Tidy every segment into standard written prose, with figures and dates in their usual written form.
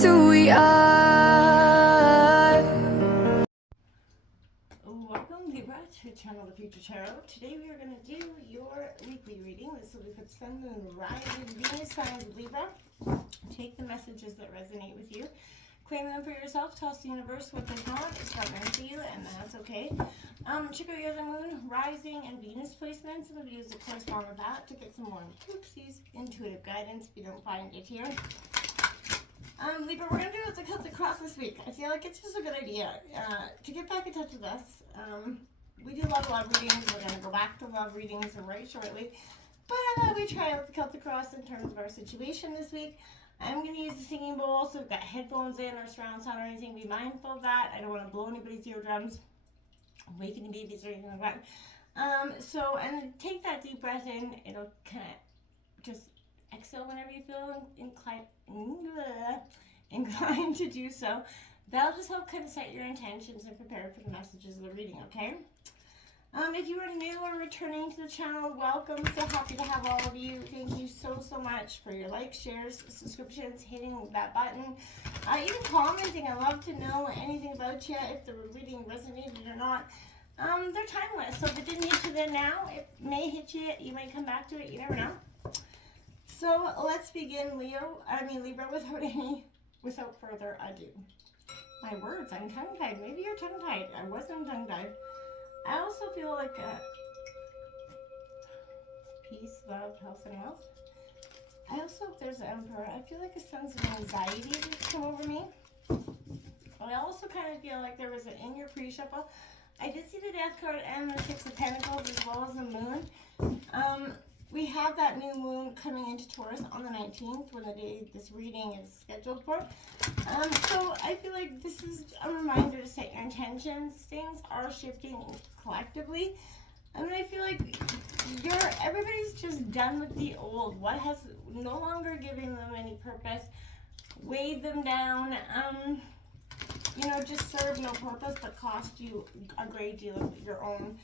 just who we are. Welcome, Libra, to Channel the Future Tarot. Today we are going to do your weekly reading. This will be for the Sun, Moon, Rising, Venus signs of Libra. Take the messages that resonate with you. Claim them for yourself. Tell the universe what they want. It's not meant for you, and that's okay. Check out your other Moon, Rising, and Venus placements and the views that correspond with that to get some more intuitive guidance if you don't find it here. Libra, we're going to do the cuts across this week. I feel like it's just a good idea to get back in touch with us. We do love readings. We're going to go back to love readings right shortly. But I thought we'd try out the Celtic Cross in terms of our situation this week. I'm going to use the singing bowl, so we've got headphones in or surround sound or anything. Be mindful of that. I don't want to blow anybody's eardrums, waking babies or anything like that. And take that deep breath in. It'll kind of just exhale whenever you feel inclined to do so. That'll just help kind of set your intentions and prepare for the messages of the reading, okay? If you are new or returning to the channel, welcome. So happy to have all of you. Thank you so much for your likes, shares, subscriptions, hitting that button, even commenting. I love to know anything about you, if the reading resonated or not. They're timeless, so if it didn't hit you then now, it may hit you. You might come back to it. You never know. So let's begin, Libra, without further ado. My words, I'm tongue-tied. Maybe you're tongue-tied. I wasn't tongue-tied. I also feel like peace, love, health, and wealth. I also, if there's an Emperor, I feel like a sense of anxiety that's come over me. I also kind of feel like there was in your pre-shuffle, I did see the Death card and the Six of Pentacles as well as the Moon. We have that new moon coming into Taurus on the 19th when the day this reading is scheduled for. So I feel like this is a reminder to set your intentions. Things are shifting collectively. I mean, I feel like everybody's just done with the old. What has no longer giving them any purpose, weighed them down, just served no purpose but cost you a great deal of your own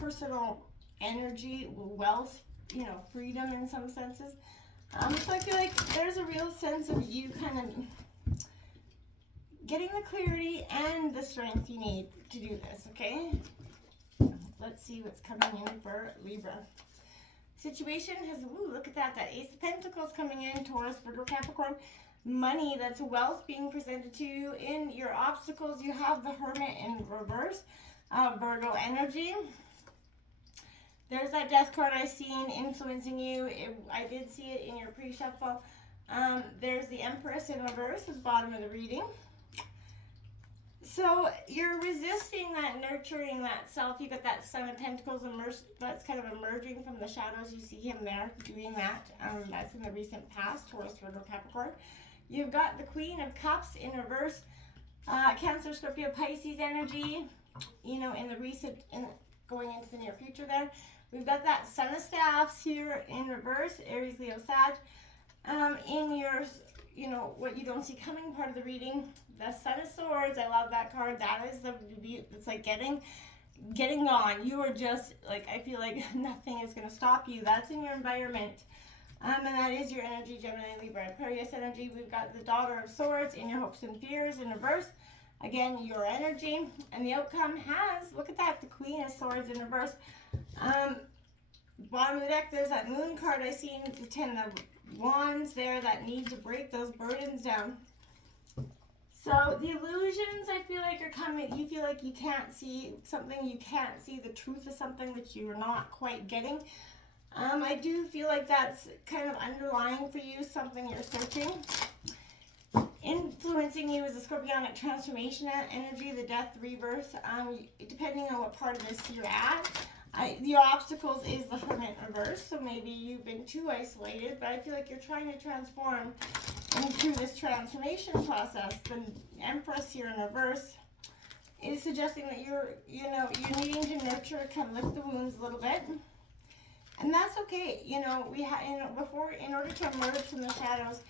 personal energy, wealth, freedom in some senses. So I feel like there's a real sense of you kind of getting the clarity and the strength you need to do this, okay? Let's see what's coming in for Libra. Situation has, look at that Ace of Pentacles coming in, Taurus, Virgo, Capricorn. Money, that's wealth being presented to you. In your obstacles, you have the Hermit in reverse, Virgo energy. There's that Death card I seen influencing you. I did see it in your pre-shuffle. There's the Empress in reverse at the bottom of the reading. So you're resisting that, nurturing that self. You got that Sun of Pentacles that's kind of emerging from the shadows. You see him there doing that. That's in the recent past, Taurus, Virgo, Capricorn. You've got the Queen of Cups in reverse, Cancer, Scorpio, Pisces energy, in the recent, going into the near future there. We've got that Son of Staffs here in reverse, Aries, Leo, Sag. In your, what you don't see coming part of the reading, the Son of Swords. I love that card. That is it's like getting on. You are just like, I feel like nothing is going to stop you. That's in your environment. And that is your energy, Gemini, Libra, Aquarius energy. We've got the Daughter of Swords in your hopes and fears in reverse. Again, your energy. And the outcome has, look at that, the Queen of Swords in reverse. Bottom of the deck, there's that Moon card I seen, the 10 of Wands there that need to break those burdens down. So the illusions, I feel like, are coming. You feel like you can't see something, you can't see the truth of something that you're not quite getting. I do feel like that's kind of underlying for you, something you're searching. Influencing you is a Scorpionic transformation energy, the Death, rebirth. Depending on what part of this you're at, your obstacles is the Hermit reverse, so maybe you've been too isolated, but I feel like you're trying to transform through this transformation process. The Empress here in reverse is suggesting that you're needing to nurture, kind of lift the wounds a little bit. And that's okay. In order to emerge from the shadows,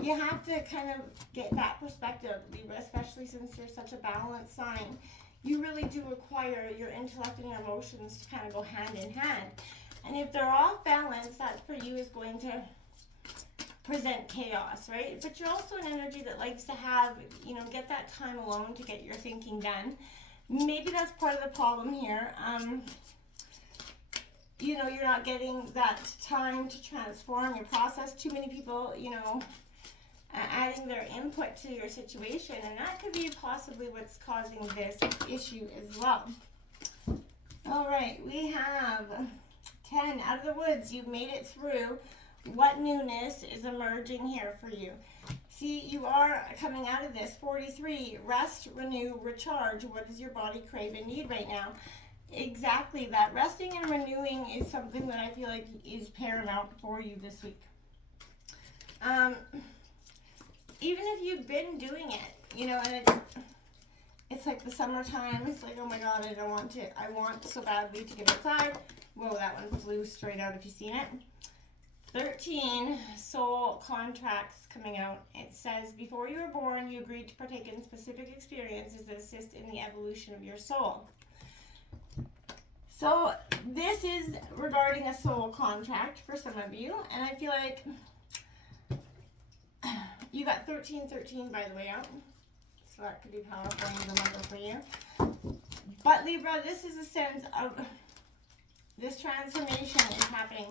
you have to kind of get that perspective, Libra, especially since you're such a balanced sign. You really do require your intellect and your emotions to kind of go hand in hand. And if they're off balance, that for you is going to present chaos, right? But you're also an energy that likes to have, get that time alone to get your thinking done. Maybe that's part of the problem here. You're not getting that time to transform your process. Too many people, adding their input to your situation, and that could be possibly what's causing this issue as well. All right, we have 10 out of the woods. You've made it through. What newness is emerging here for you? See, you are coming out of this. 43, rest, renew, recharge. What does your body crave and need right now? Exactly that. Resting and renewing is something that I feel like is paramount for you this week. Even if you've been doing it, and it's like the summertime. It's like, oh my God, I want so badly to get outside. Whoa, that one flew straight out if you've seen it. 13, soul contracts coming out. It says, before you were born, you agreed to partake in specific experiences that assist in the evolution of your soul. So this is regarding a soul contract for some of you, and I feel like you got 1313 by the way out, so that could be powerful as a number for you. But Libra, this is a sense of this transformation is happening.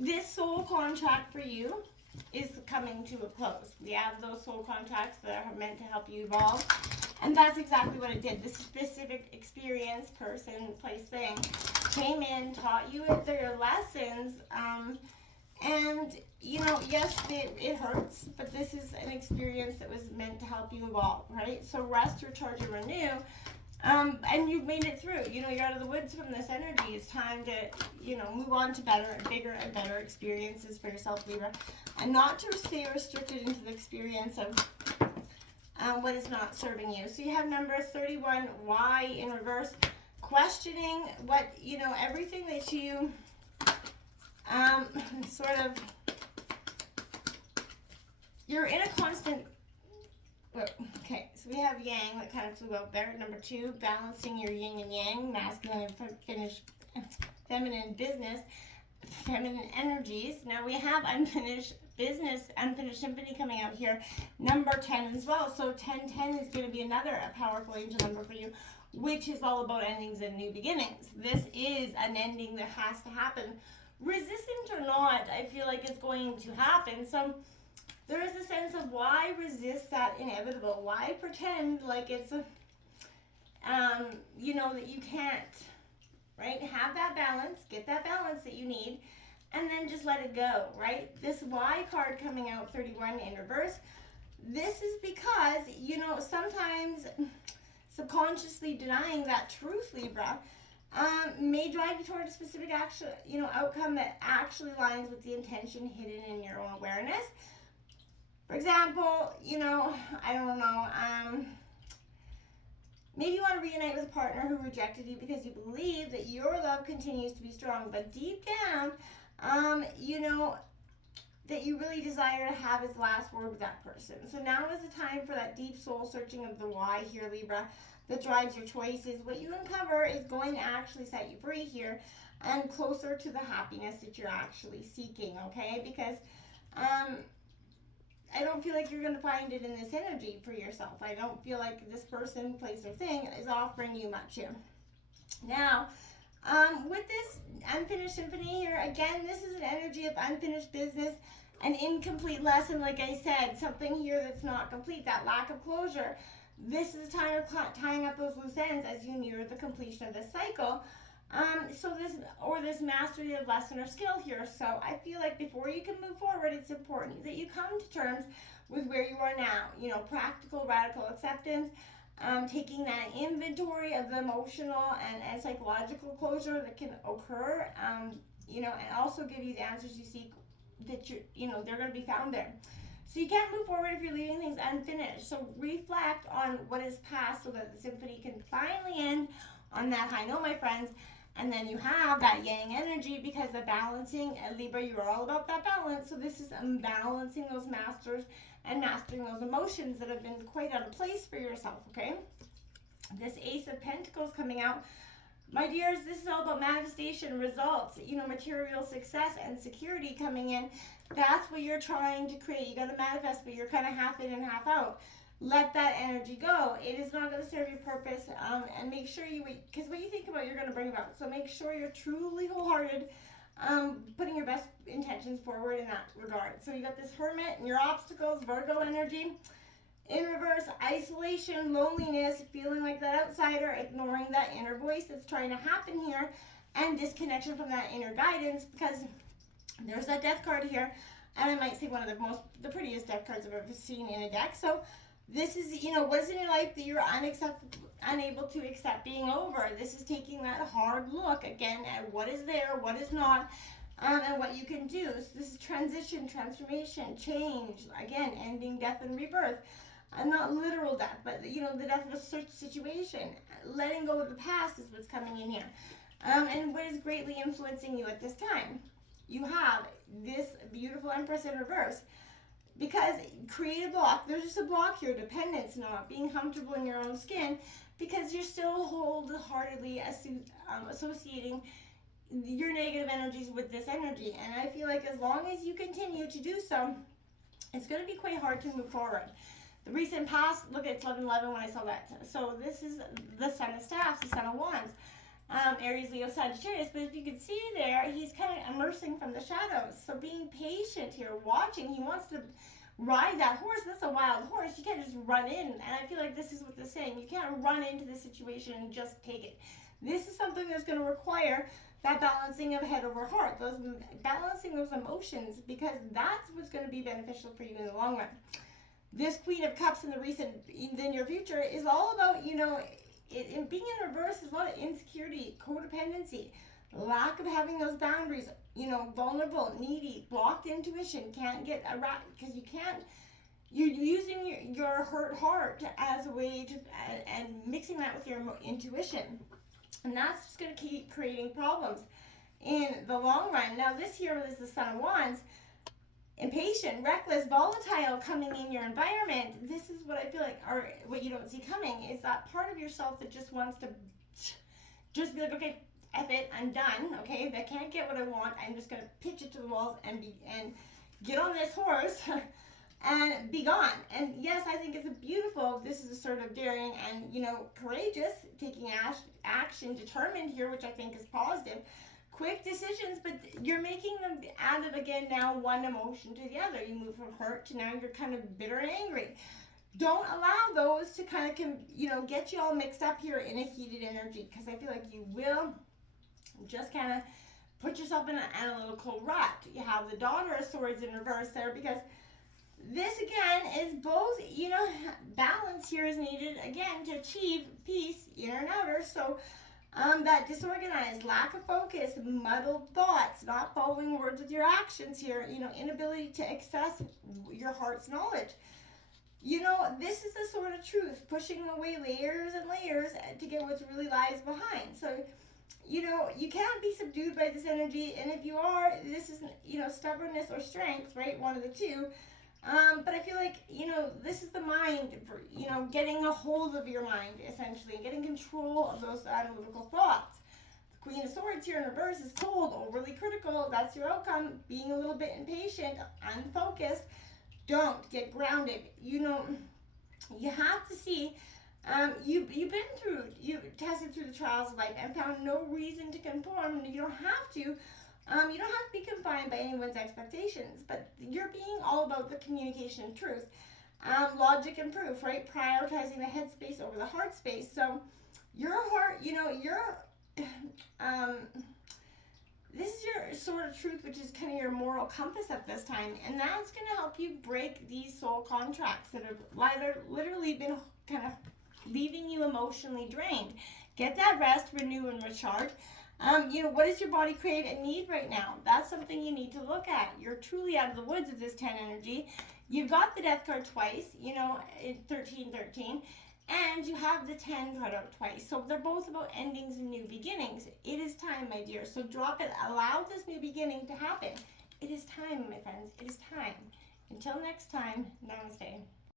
This soul contract for you is coming to a close. We have those soul contracts that are meant to help you evolve. And that's exactly what it did. This specific experience, person, place, thing came in, taught you their lessons. And, yes, it hurts, but this is an experience that was meant to help you evolve, right? So rest, recharge, and renew. And you've made it through. You're out of the woods from this energy. It's time to, move on to better, bigger, and better experiences for yourself, Libra. And not to stay restricted into the experience of what is not serving you. So you have number 31, why in reverse, questioning what, everything that you sort of, you're in a constant, okay, so we have yang that kind of flew out there. Number 2, balancing your yin and yang, masculine and feminine business, feminine energies. Now we have unfinished business, unfinished symphony coming out here, number 10 as well. So 1010 is going to be another powerful angel number for you, which is all about endings and new beginnings. This is an ending that has to happen. Resistant or not, I feel like it's going to happen. So there is a sense of why resist that inevitable? Why pretend like it's a, that you can't, right? Have that balance, get that balance that you need, and then just let it go, right? This Y card coming out, 31 in reverse. This is because, sometimes subconsciously denying that truth, Libra, may drive you toward a specific action, outcome that actually aligns with the intention hidden in your own awareness. For example, I don't know, maybe you want to reunite with a partner who rejected you because you believe that your love continues to be strong, but deep down, that you really desire to have his last word with that person. So now is the time for that deep soul searching of the why here, Libra, that drives your choices. What you uncover is going to actually set you free here and closer to the happiness that you're actually seeking, okay? Because I don't feel like you're going to find it in this energy for yourself. I don't feel like this person, place, or thing is offering you much here. Now, with this unfinished symphony here, again, this is an energy of unfinished business, an incomplete lesson, like I said, something here that's not complete, that lack of closure. This is a time of tying up those loose ends as you near the completion of this cycle. This mastery of lesson or skill here. So I feel like before you can move forward, it's important that you come to terms with where you are now. Practical, radical acceptance, taking that inventory of the emotional and psychological closure that can occur, and also give you the answers you seek that they're going to be found there. So you can't move forward if you're leaving things unfinished. So reflect on what is past so that the symphony can finally end on that high note, my friends. And then you have that yang energy because the balancing, Libra, you're all about that balance. So this is balancing those masters and mastering those emotions that have been quite out of place for yourself, okay? This Ace of Pentacles coming out. My dears, this is all about manifestation, results, material success and security coming in. That's what you're trying to create. You got to manifest, but you're kind of half in and half out. Let that energy go. It is not going to serve your purpose. And make sure because what you think about, you're going to bring about. So make sure you're truly wholehearted, putting your best intentions forward in that regard. So you got this Hermit and your obstacles, Virgo energy. In reverse, isolation, loneliness, feeling like that outsider, ignoring that inner voice that's trying to happen here, and disconnection from that inner guidance, because there's that Death card here, and I might say one of the prettiest Death cards I've ever seen in a deck. So this is, what is in your life that you're unable to accept being over. This is taking that hard look again at what is there, what is not, and what you can do. So this is transition, transformation, change, again, ending, death, and rebirth. Not literal death, but the death of a situation. Letting go of the past is what's coming in here. And what is greatly influencing you at this time? You have this beautiful Empress in reverse. Because create a block. There's just a block here. Dependence, not being comfortable in your own skin. Because you're still wholeheartedly associating your negative energies with this energy. And I feel like as long as you continue to do so, it's going to be quite hard to move forward. The recent past, look at 11/11 when I saw that. So this is the Son of Staffs, the Son of Wands, Aries, Leo, Sagittarius. But if you can see there, he's kind of emerging from the shadows. So being patient here, watching. He wants to ride that horse. That's a wild horse. You can't just run in. And I feel like this is what they're saying. You can't run into the situation and just take it. This is something that's going to require that balancing of head over heart, balancing those emotions, because that's what's going to be beneficial for you in the long run. This Queen of Cups in the near future is all about, being in reverse is a lot of insecurity, codependency, lack of having those boundaries, vulnerable, needy, blocked intuition, can't get around, because you're using your hurt heart as a way to, and mixing that with your intuition. And that's just going to keep creating problems in the long run. Now, this here is the Son of Wands. Impatient, reckless, volatile coming in your environment. This is what I feel like, or what you don't see coming, is that part of yourself that just wants to just be like, okay, F it, I'm done, okay? If I can't get what I want, I'm just going to pitch it to the walls and get on this horse and be gone. And yes, I think it's beautiful. This is assertive, daring, and, courageous, taking action, determined here, which I think is positive. Quick decisions, but you're making them out of, again, now one emotion to the other. You move from hurt to now you're kind of bitter and angry. Don't allow those to kind of, get you all mixed up here in a heated energy, because I feel like you will just kind of put yourself in a little cold rut. You have the Daughter of Swords in reverse there, because this, again, is both, balance here is needed, again, to achieve peace, inner and outer. So, that disorganized, lack of focus, muddled thoughts, not following words with your actions here, inability to access your heart's knowledge. This is the sort of truth, pushing away layers and layers to get what really lies behind. So, you can't be subdued by this energy, and if you are, this isn't, stubbornness or strength, right? One of the two. But I feel like, this is the mind, for, getting a hold of your mind, essentially, getting control of those analytical thoughts. The Queen of Swords here in reverse is cold, overly critical. That's your outcome. Being a little bit impatient, unfocused. Don't get grounded. You have to see, you've tested through the trials of life and found no reason to conform. You don't have to. You don't have to be confined by anyone's expectations, but you're being all about the communication of truth. Logic and proof, right? Prioritizing the head space over the heart space. So your heart, this is your sort of truth, which is kind of your moral compass at this time, and that's going to help you break these soul contracts that have literally been kind of leaving you emotionally drained. Get that rest, renew, and recharge. What does your body crave and need right now? That's something you need to look at. You're truly out of the woods with this 10 energy. You've got the Death card twice, in 13-13, and you have the 10 card out twice. So they're both about endings and new beginnings. It is time, my dear. So drop it. Allow this new beginning to happen. It is time, my friends. It is time. Until next time, namaste.